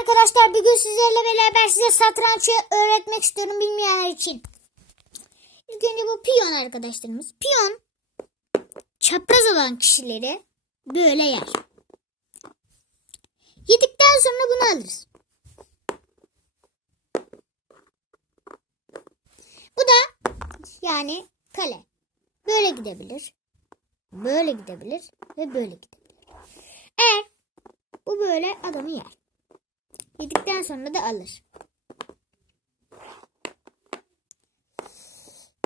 arkadaşlar bugün sizlerle beraber size satrançı öğretmek istiyorum bilmeyenler için. İlk önce bu piyon arkadaşlarımız. Piyon çapraz olan kişileri böyle yer. Yedikten sonra bunu alırız. Bu da yani kale. Böyle gidebilir. Böyle gidebilir ve böyle gidebilir. Eğer bu böyle adamı yer. Yedikten sonra da alır.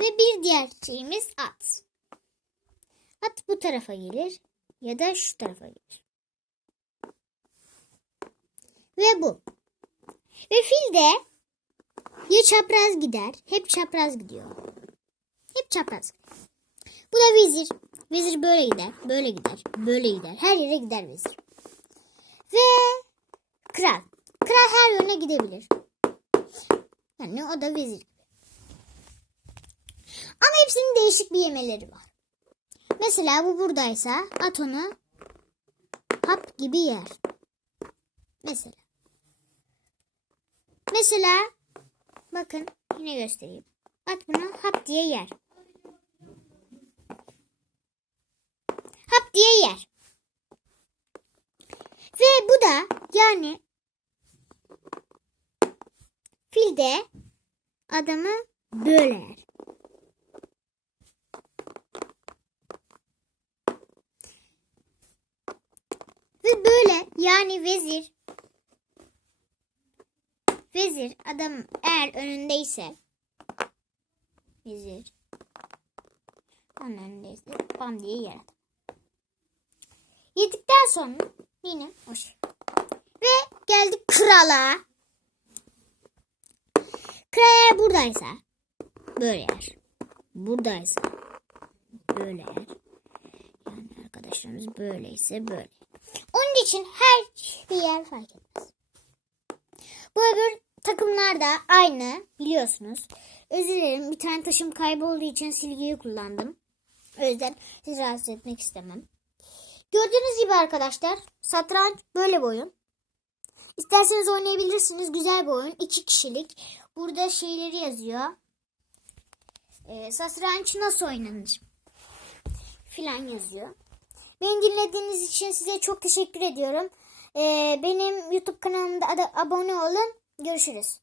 Ve bir diğer şeyimiz at. At bu tarafa gelir ya da şu tarafa gelir. Ve bu. Ve fil de ya çapraz gider, hep çapraz gidiyor. Hep çapraz. Bu da vezir. Vezir böyle gider, böyle gider, böyle gider. Her yere gider vezir. Ve kral. Kral her yöne gidebilir. Yani o da vezir. Ama hepsinin değişik bir yemeleri var. Mesela bu buradaysa at onu hap gibi yer. Mesela. Mesela bakın yine göstereyim. At bunu hap diye yer. Hap diye yer. Ve bu da yani fil de adamı böyle yer. Ve böyle yani vezir vezir adam eğer önündeyse vezir onun önündeyse bam diye yer adam. Yedikten sonra yine o şey. Ve geldik krala. Kral buradaysa böyle yer. Buradaysa böyle yer. Yani arkadaşlarımız böyleyse böyle. Onun için her bir yer fark etmez. Bu öbür takımlar da aynı biliyorsunuz. Özür dilerim bir tane taşım kaybolduğu için silgiyi kullandım. O yüzden sizi rahatsız etmek istemem. Gördüğünüz gibi arkadaşlar satranç böyle bir oyun. İsterseniz oynayabilirsiniz. Güzel bir oyun. İki kişilik. Burada şeyleri yazıyor. Ee, satranç nasıl oynanır? Filan yazıyor. Beni dinlediğiniz için size çok teşekkür ediyorum. Ee, benim YouTube kanalımda da abone olun. Görüşürüz.